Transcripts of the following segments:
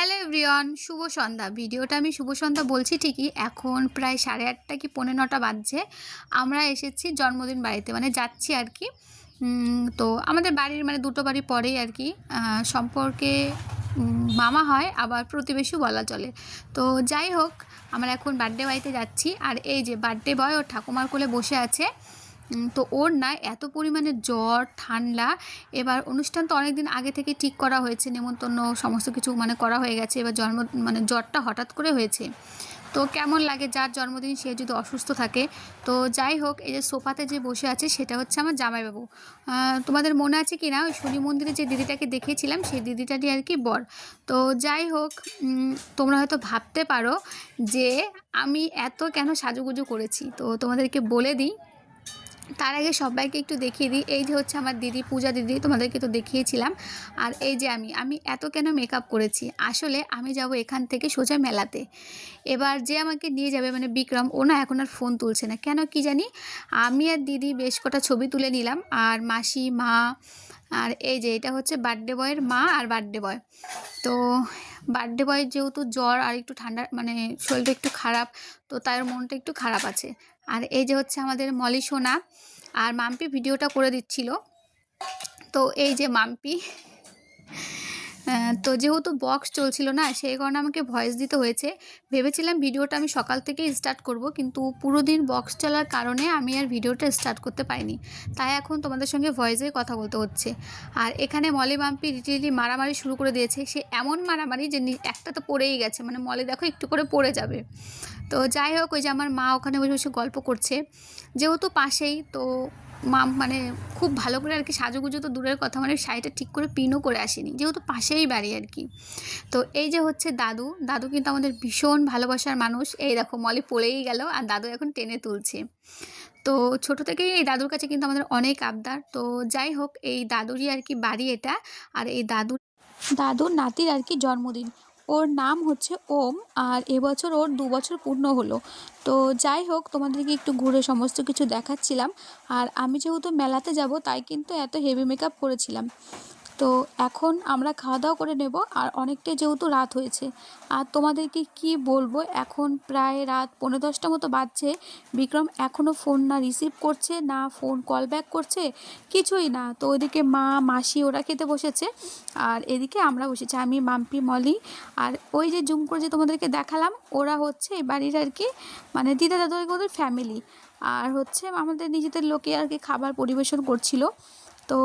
Hello everyone, শুভ সন্ধ্যা। ভিডিওটা আমি শুভ সন্ধ্যা বলছি ঠিকই, এখন প্রায় 8:30 কি 9:45 বাজছে। আমরা এসেছি জন্মদিন বাড়িতে, মানে যাচ্ছি আর কি। তো আমাদের বাড়ির মানে দুটো বাড়ি পরেই আর কি, সম্পর্কে মামা হয়, আবার প্রতিবেশীও বলা চলে। তো যাই হোক, আমরা এখন বার্থডে বাড়িতে যাচ্ছি। আর এই যে বার্থডে বয় ওর ঠাকুমার কোলে বসে আছে। তো ওর না এত পরিমাণে জ্বর ঠান্ডা। এবার অনুষ্ঠান তো অনেক দিন আগে থেকে ঠিক করা হয়েছে, নেমন্তন্ন সমস্ত কিছু মানে করা হয়ে গেছে। এবার মানে জ্বরটা হঠাৎ করে হয়েছে। তো কেমন লাগে যার জন্মদিন সে যদি অসুস্থ থাকে। তো যাই হোক, এই যে সোফাতে যে বসে আছে সেটা হচ্ছে আমার জামাইবাবু। তোমাদের মনে আছে কি না, ওই শনি মন্দিরে যে দিদিটাকে দেখিয়েছিলাম সেই দিদিটারই আর কি বর। তো যাই হোক, তোমরা হয়তো ভাবতে পারো যে আমি এত কেন সাজুগুজু করেছি। তো তোমাদেরকে বলে দিই, তার আগে সবাইকে একটু দেখিয়ে দিই। এই যে হচ্ছে আমার দিদি, পূজা দিদি, তোমাদেরকে তো দেখিয়েছিলাম। আর এই যে আমি এত কেন মেকআপ করেছি, আসলে আমি যাব এখান থেকে সোজা মেলাতে। এবার যে আমাকে নিয়ে যাবে মানে বিক্রম, ও না এখন আর ফোন তুলছে না, কেন কি জানি। আমি আর দিদি বেশ কটা ছবি তুলে নিলাম, আর মাসি, মা, আর এই যে এটা হচ্ছে বার্থডে বয়ের মা আর বার্থডে বয়। তো বার্থডে বয়ের যেহেতু জ্বর আর একটু ঠান্ডা, মানে শরীরটা একটু খারাপ, তো তার মনটা একটু খারাপ আছে। আর এই যে হচ্ছে আমাদের মলি সোনা, আর মাম্পি ভিডিওটা করে দিচ্ছিল। তো এই যে মাম্পি, তো যেহেতু বক্স চলছিল না, সেই কারণে আমাকে ভয়েস দিতে হয়েছে। ভেবেছিলাম ভিডিওটা আমি সকাল থেকেই স্টার্ট করব, কিন্তু পুরো দিন বক্স চলার কারণে আমি আর ভিডিওটা স্টার্ট করতে পারিনি। তাই এখন তোমাদের সঙ্গে ভয়েসে কথা বলতে হচ্ছে। আর এখানে মলি মাম্পি রীতিরীতি মারামারি শুরু করে দিয়েছে। সে এমন মারামারি যে একটা তো পড়েই গেছে, মানে মলি দেখো একটু করে পড়ে যাবে। তো যাই হোক, ওই যে আমার মা ওখানে বসে বসে গল্প করছে, যেহেতু পাশেই। তো মা মানে খুব ভালো করে আর কি সাজুগুজু তো দূরের কথা, মানে শাড়িটা ঠিক করে পিনও করে আসেনি, যেহেতু পাশেই বাড়ি আর কি। তো এই যে হচ্ছে দাদু, দাদু কিন্তু আমাদের ভীষণ ভালোবাসার মানুষ। এই দেখো মলি পড়েই গেল, আর দাদু এখন টেনে তুলছে। তো ছোট থেকেই এই দাদুর কাছে কিন্তু আমাদের অনেক আবদার। তো যাই হোক, এই দাদুরই আর কি বাড়ি এটা। আর এই দাদুর নাতির আর কি জন্মদিন, ওর নাম হচ্ছে ওম। আর এবছর ওর 2 বছর পূর্ণ হলো। তো যাই হোক, তোমাদেরকে একটু ঘুরে সমস্ত কিছু দেখাচ্ছিলাম। আর আমি যেহেতু মেলাতে যাব, তাই কিন্তু এত হেভি মেকআপ করেছিলাম। তো এখন আমরা খাওয়া দাওয়া করে নেব, আর অনেকটাই যেহেতু রাত হয়েছে। আর তোমাদেরকে কি বলবো, এখন প্রায় রাত 9:45 মতো বাজছে। বিক্রম এখনও ফোন না রিসিভ করছে, না ফোন কল ব্যাক করছে, কিছুই না। তো ওইদিকে মা, মাসি ওরা খেতে বসেছে, আর এদিকে আমরা বসেছি, আমি, মাম্পি, মলি। আর ওই যে জুম করে যে তোমাদেরকে দেখালাম, ওরা হচ্ছে এই বাড়ির আর কি, মানে দিদা দাদু ওদের ফ্যামিলি। আর হচ্ছে আমাদের নিজেদের লোকে আর কি খাবার পরিবেশন করছিল। তো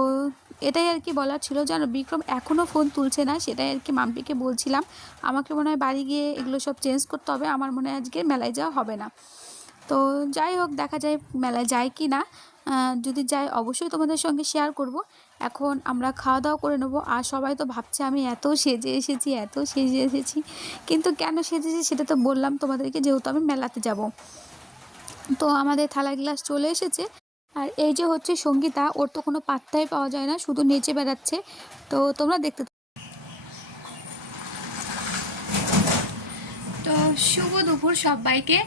এটাই আর কি বলার ছিল, জানো বিক্রম এখনও ফোন তুলছে না, সেটাই আর কি মাম্পিকে বলছিলাম। আমাকে মনে হয় বাড়ি গিয়ে এগুলো সব চেঞ্জ করতে হবে, আমার মনে হয় আজকে মেলায় যাওয়া হবে না। তো যাই হোক, দেখা যায় মেলায় যায় কি না। যদি যাই অবশ্যই তোমাদের সঙ্গে শেয়ার করব। এখন আমরা খাওয়া দাওয়া করে নেবো। আর সবাই তো ভাবছে আমি এত সেজে এসেছি, এত সেজে এসেছি, কিন্তু কেন সেজেছি সেটা তো বললাম তোমাদেরকে, যেহেতু আমি মেলাতে যাব। তো আমাদের থালা গ্লাস চলে এসেছে। আর এই যে হচ্ছে সঙ্গীতা, ওর তো কোনো পাত্তাই পাওয়া যায় না, শুধু নেচে বেড়াচ্ছে। তো তোমরা দেখতে। তো শুভ দুপুর সবাইকে।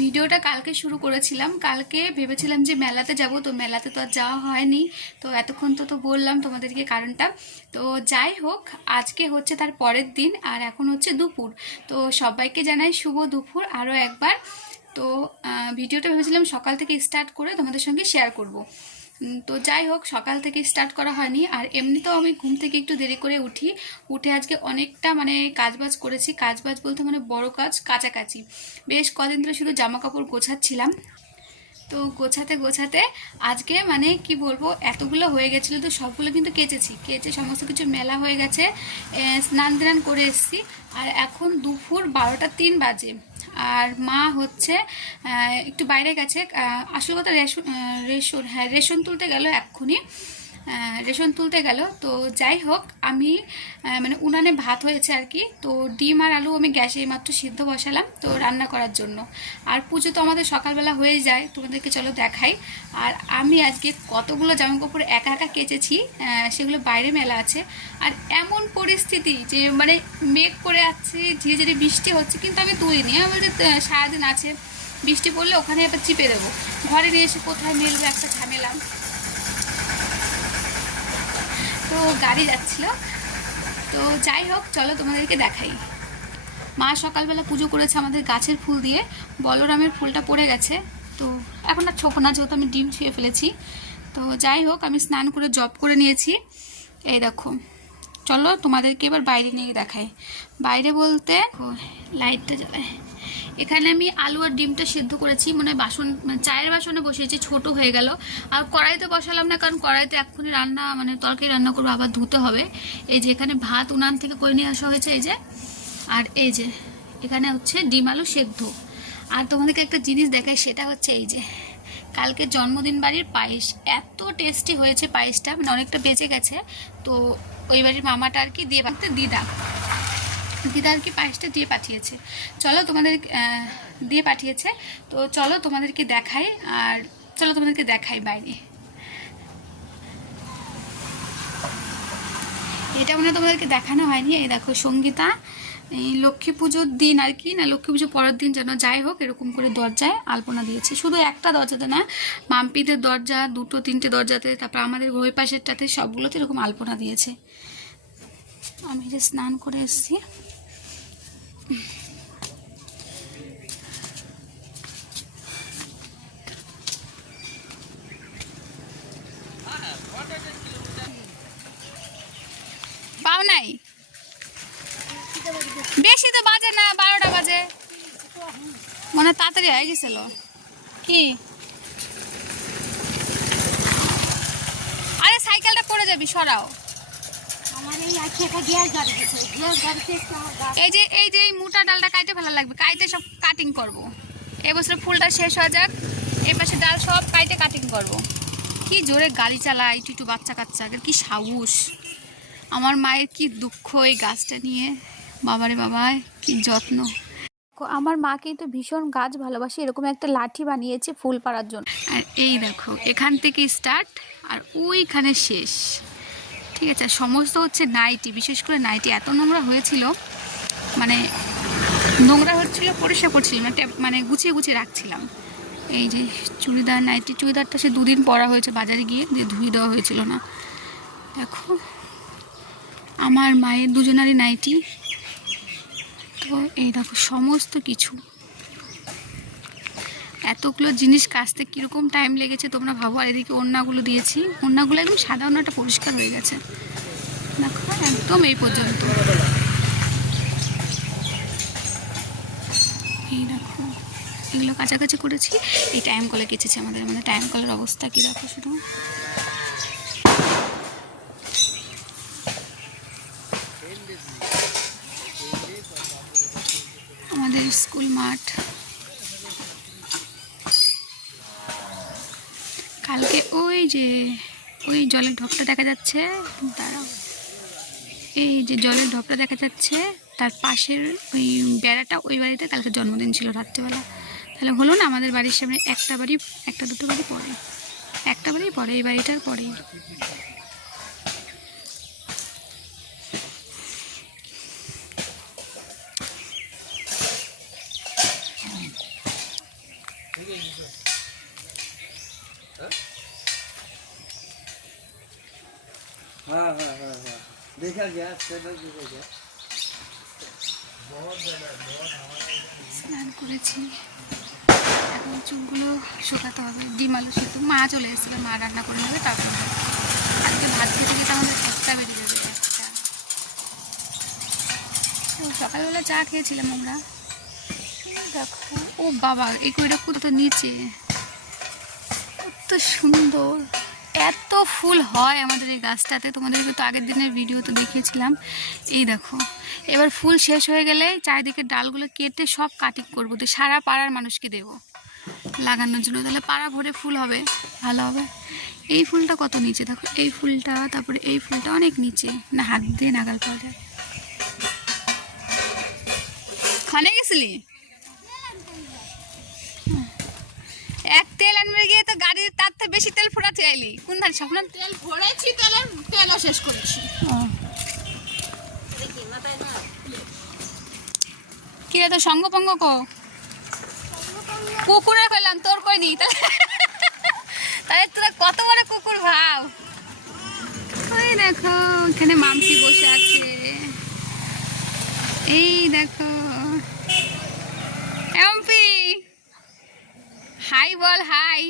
ভিডিওটা কালকে শুরু করেছিলাম, কালকে ভেবেছিলাম যে মেলাতে যাব, তো মেলাতে তো আর যাওয়া হয়নি। তো এতক্ষণ তো বললাম তোমাদেরকে কারণটা। তো যাই হোক, আজকে হচ্ছে তার পরের দিন, আর এখন হচ্ছে দুপুর। তো সবাইকে জানাই শুভ দুপুর আরও একবার। তো ভিডিওটা ভেবেছিলাম সকাল থেকে স্টার্ট করে তোমাদের সঙ্গে শেয়ার করব। তো যাই হোক, সকাল থেকে স্টার্ট করা হয়নি। আর এমনিতেও আমি ঘুম থেকে একটু দেরি করে উঠে আজকে অনেকটা মানে কাজবাজ করেছি। কাজবাজ বলতে মানে বড় কাজ, কাচাকাচি। বেশ কদিন ধরে শুধু জামা কাপড় গোছাচ্ছিলাম। তো গোছাতে গোছাতে আজকে মানে কি বলবো, এতগুলো হয়ে গেছিলো। তো সবগুলো কিন্তু কেচে সমস্ত কিছু মেলা হয়ে গেছে। স্নান টান করে এসেছি। আর এখন দুপুর 12টা 3 বাজে। আর মা হচ্ছে একটু বাইরে গেছে, আসল কথা রেশন তুলতে গেল এক্ষুনি। রেশন তুলতে গেল। তো যাই হোক, আমি মানে উনানে ভাত হয়েছে আর কি। তো ডিম আর আলু আমি গ্যাসে মাত্র সিদ্ধ বসালাম তো রান্না করার জন্য। আর পুজো তো আমাদের সকালবেলা হয়ে যায়, তোমাদেরকে চলো দেখাই। আর আমি আজকে কতগুলো জামাকাপড় একা একা কেচেছি, সেগুলো বাইরে মেলা আছে। আর এমন পরিস্থিতি যে মানে মেঘ করে আছে, ধীরে ধীরে বৃষ্টি হচ্ছে, কিন্তু আমি তুলিনি। আমি বলছি সারাদিন আছে, বৃষ্টি পড়লে ওখানে আবার চিপে দেবো, ঘরে নিয়ে এসে কোথায় মেলবো, একটা ঝামেলা। তো গাড়ি যাচ্ছিল, তো যাই হোক, চলো তোমাদেরকে দেখাই। মা সকালবেলা পুজো করেছে আমাদের গাছের ফুল দিয়ে, বলরামের ফুলটা পড়ে গেছে, তো এখন আর ছোপ না, যেহেতু আমি ডিম ছুঁয়ে ফেলেছি। তো যাই হোক, আমি স্নান করে জব করে নিয়েছি। এই দেখো, চলো তোমাদেরকে এবার বাইরে নিয়ে দেখাই। বাইরে বলতে লাইটটা জ্বালায়। এখানে আমি আলু আর ডিমটা সিদ্ধ করেছি, মানে বাসন, মানে চায়ের বাসনে বসিয়েছি, ছোট হয়ে গেল। আর কড়াইতে বসালাম না, কারণ কড়াইতে এক্ষুনি রান্না, মানে তরকারি রান্না করবো, আবার ধুতে হবে। এই যে এখানে ভাত উনান থেকে করে নিয়ে আসা হয়েছে, এই যে। আর এই যে এখানে হচ্ছে ডিম আলু সেদ্ধ। আর তোমাদেরকে একটা জিনিস দেখাই, সেটা হচ্ছে এই যে কালকে জন্মদিন বাড়ির পায়েস। এত টেস্টি হয়েছে পায়েসটা, মানে অনেকটা বেঁচে গেছে। তো ওই বাড়ির মামাটা আর কি দিয়ে পাঠাতে, দিদা আর কি পায়েসটা দিয়ে পাঠিয়েছে। চলো তোমাদের দিয়ে পাঠিয়েছে, তো চলো তোমাদেরকে দেখাই। আর চলো তোমাদেরকে দেখাই বাইরে। এটা মনে তোমাদেরকে দেখানো হয়নি। এই দেখো সঙ্গীতা এই লক্ষ্মী পুজোর দিন আর কি, না লক্ষ্মী পুজো পরের দিন যেন, যাই হোক, এরকম করে দরজায় আলপনা দিয়েছে। শুধু একটা দরজাতে না, মাম্পিদের দরজা, 2-3টে দরজাতে, তারপর আমাদের ওই পাশেরটাতে, সবগুলোতে এরকম আলপনা দিয়েছে। আমি যে স্নান করে এসেছি। পাও নাই? বেশি তো বাজে না, 12টা বাজে, মনে তাড়াতাড়ি হয়ে গেছিল কি। আরে সাইকেলটা পড়ে যাবি, সরাও। এই যে এই মোটা ডালটা কাটে ফেলা লাগবে, কাইটে সব কাটিং করব। এবছর ফুলটা শেষ হয়ে যাক, এই পাশে ডাল সব কাইটে কাটিং করব। কি জোরে গাড়ি চালায় একটু বাচ্চা কাচ্চা, কি সাহস। আমার মায়ের কি দুঃখ এই গাছটা নিয়ে, বাবারে বাবা কি যত্ন। আমার মা কিন্তু ভীষণ গাছ ভালোবাসে, এরকম একটা লাঠি বানিয়েছে ফুল পাড়ার জন্য। আর এই দেখো এখান থেকে স্টার্ট আর ওইখানে শেষ, ঠিক আছে। আর সমস্ত হচ্ছে নাইটি, বিশেষ করে নাইটি এত নোংরা হয়েছিল, মানে নোংরা হচ্ছিল, পরিষ্কার করছিলাম, মানে গুছিয়ে গুছিয়ে রাখছিলাম। এই যে চুড়িদার, নাইটি, চুড়িদারটা সে 2 দিন পরা হয়েছে বাজারে গিয়ে, দিয়ে ধুয়ে দেওয়া হয়েছিল না। দেখো আমার মায়ের দুজনারই নাইটি। তো এই দেখো সমস্ত কিছু, এতগুলো জিনিস কাচতে কীরকম টাইম লেগেছে তোমরা ভাবো। আর এদিকে ওড়নাগুলো দিয়েছি, ওড়নাগুলো একদম সাদা, ওড়নাটা পরিষ্কার হয়ে গেছে। দেখো একদম এই পর্যন্ত। এই দেখো এগুলো কাছাকাছি করেছি, এই টাইম কলে কেচেছি আমাদের, মানে টাইম কলের অবস্থা কী দেখো শুধু। আমাদের স্কুল মাঠ, কালকে ওই যে ওই জলের ঢপটা দেখা যাচ্ছে, দাঁড়াও, এই যে জলের ঢপটা দেখা যাচ্ছে, তার পাশের ওই বেড়াটা, ওই বাড়িতে কালকে জন্মদিন ছিল রাত্রিবেলা। তাহলে হলো না, আমাদের বাড়ির সামনে একটা বাড়ি, একটা দুটো বাড়ি পড়ে, একটা বাড়ি পড়ে, এই বাড়িটার পরে। हाँ हाँ हाँ हाँ देखा गया, देखा गया। স্নান করেছি, এখন চুলগুলো শুকাতে হবে। ডিম আলু সেদ্ধ মা চলে এসেছিলো, মা রান্না করে নেবে, তারপর আজকে ভাত খেতে খেতে আমাদের 1টা বেজে যাবে, 1টা। তো সকালবেলা চা খেয়েছিলাম আমরা। দেখো ও বাবা, এই কইটা কত নিচে, কত সুন্দর, এত ফুল হয় আমাদের এই গাছটাতে। তোমাদেরকে তো আগের দিনের ভিডিও তো দেখিয়েছিলাম। এই দেখো এবার ফুল শেষ হয়ে গেলে চারিদিকে ডালগুলো কেটে সব কাটিং করবো, তো সারা পাড়ার মানুষকে দেবো লাগানোর জন্য, তাহলে পাড়া ভরে ফুল হবে, ভালো হবে। এই ফুলটা কত নিচে দেখো, এই ফুলটা, তারপরে এই ফুলটা অনেক নিচে, না হাত দিয়ে নাগাল পাওয়া যায়। খানে গেছিলি এক তেল আনবে গিয়ে তো গাড়ির তার থেকে বেশি তেল ফোড়াতে আইলি, কোন ধারে স্বপ্ন তেল ফোড়াইছি, তেলও শেষ করেছি। কি রে তোর সঙ্গ পঙ্গ কো কুকুরে কইলাম, তোর কই নি, তাহলে তোরা কত বড় কুকুর ভাব। ওই দেখো এখানে মাম্পি বসে আছে। এই দেখো এমপি, হাই বল হাই।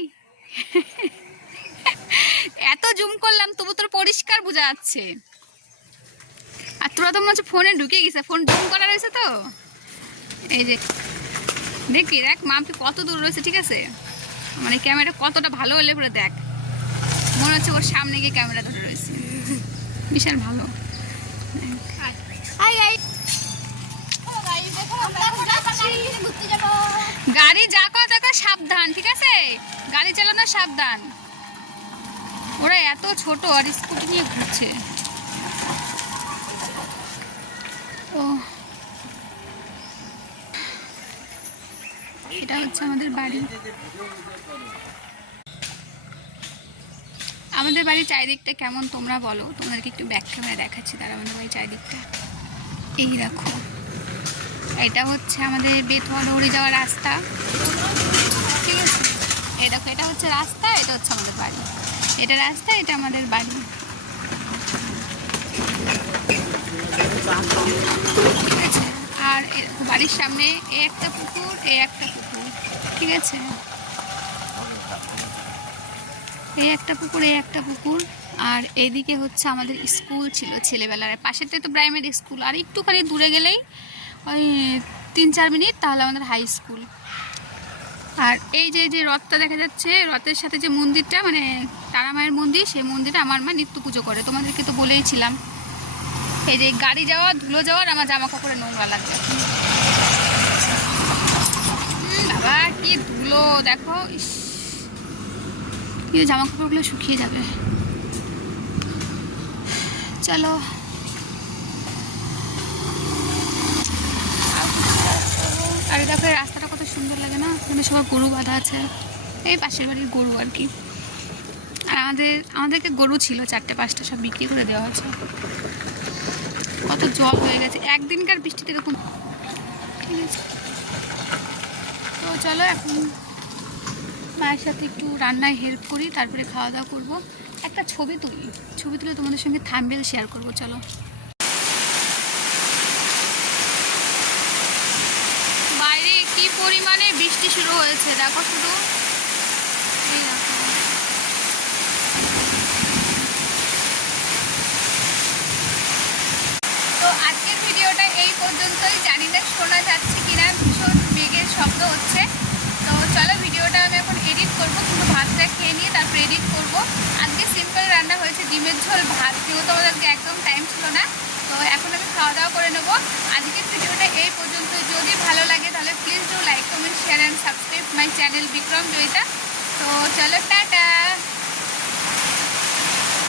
এত জুম করলাম তবু তোর পরিষ্কার বোঝা যাচ্ছে। আর তোরা তো মনে হচ্ছে ফোনে ঢুকে গেছে, ফোন জুম করা রয়েছে তো। এই যে দেখি দেখ মাম্পি কত দূর রয়েছে, ঠিক আছে? মানে ক্যামেরা কতটা ভালো হলে পরে দেখ, মনে হচ্ছে ওর সামনে গিয়ে ক্যামেরা ধরে রয়েছে, বিশাল ভালো। গাড়ি যা করা দেখা সাবধান, ঠিক আছে? গাড়ি চালানো সাবধান। ওরা এত ছোট আর স্কুটি নিয়ে ঘুরছে। ও এটা হচ্ছে আমাদের বাড়ি। আমাদের বাড়ির চারিদিকটা কেমন তোমরা বলো, তোমাদেরকে একটু ব্যাক ক্যামেরা দেখাচ্ছি। তারা আমাদের বাড়ির চারিদিকটা এই দেখো। এটা হচ্ছে আমাদের বেথুয়া দৌড়ি যাওয়ার রাস্তা, ঠিক আছে? এই দেখো এটা হচ্ছে রাস্তা, এটা হচ্ছে আমাদের বাড়ি। এটা রাস্তা, এটা আমাদের বাড়ি, ঠিক আছে? আর বাড়ির সামনে এই একটা পুকুর, এই একটা পুকুর, ঠিক আছে? এই একটা পুকুর, এই একটা পুকুর। আর এইদিকে হচ্ছে আমাদের স্কুল ছিল ছেলেবেলার, পাশেরটাই তো প্রাইমারি স্কুল। আর একটুখানি দূরে গেলেই ওই 3-4 মিনিট তাহলে আমাদের হাই স্কুল। আর এই যে রথটা দেখা যাচ্ছে, রথের সাথে যে মন্দিরটা মানে তারা মায়ের মন্দির, সেই মন্দিরে আমার মা নিত্য পুজো করে, তোমাদেরকে তো বলেইছিলাম। এই যে গাড়ি যাওয়া, ধুলো যাওয়ার, আমার জামা কাপড়ে নোংরা লাগবে। বাবা কি ধুলো দেখো, ইস, জামা কাপড়গুলো শুকিয়ে যাবে। চলো আর দেখো রাস্তাটা কত সুন্দর লাগে না, মানে সবার গরু বাঁধা আছে, এই পাশের বাড়ির গরু আর কি। আর আমাদেরকে গরু ছিল 4-5টা, সব বিক্রি করে দেওয়া হয়েছে। কত জল হয়ে গেছে একদিনকার বৃষ্টিতে দেখুন, ঠিক আছে? তো চলো এখন মায়ের সাথে একটু রান্নায় হেল্প করি, তারপরে খাওয়া দাওয়া করবো। একটা ছবি তুলে তোমাদের সঙ্গে থাম্বনেল শেয়ার করবো। চলো। বাইরে কি পরিমাণে বৃষ্টি শুরু হয়েছে দেখো, শুধু এই দেখো। তো আজকের ভিডিওটা এই পর্যন্তই। জানি না শোনা যাচ্ছে কিনা, ভীষণ মেঘের শব্দ হচ্ছে। তো চলো ভিডিওটা আমি এখন এডিট করবো, কিন্তু ভাতটা খেয়ে নিয়ে তারপর এডিট করব। আজকে সিম্পল রান্না হয়েছে ডিমের ঝোল ভাত, যেহেতু আমাদেরকে একদম টাইম ছিল না। তো এখন আমি খাওয়া দাওয়া করে নেবো। আজকের ভিডিওটা এই পর্যন্ত। যদি ভালো লাগে তাহলে please do like, comment, share and subscribe my channel Bikram Joyita. তো চলো।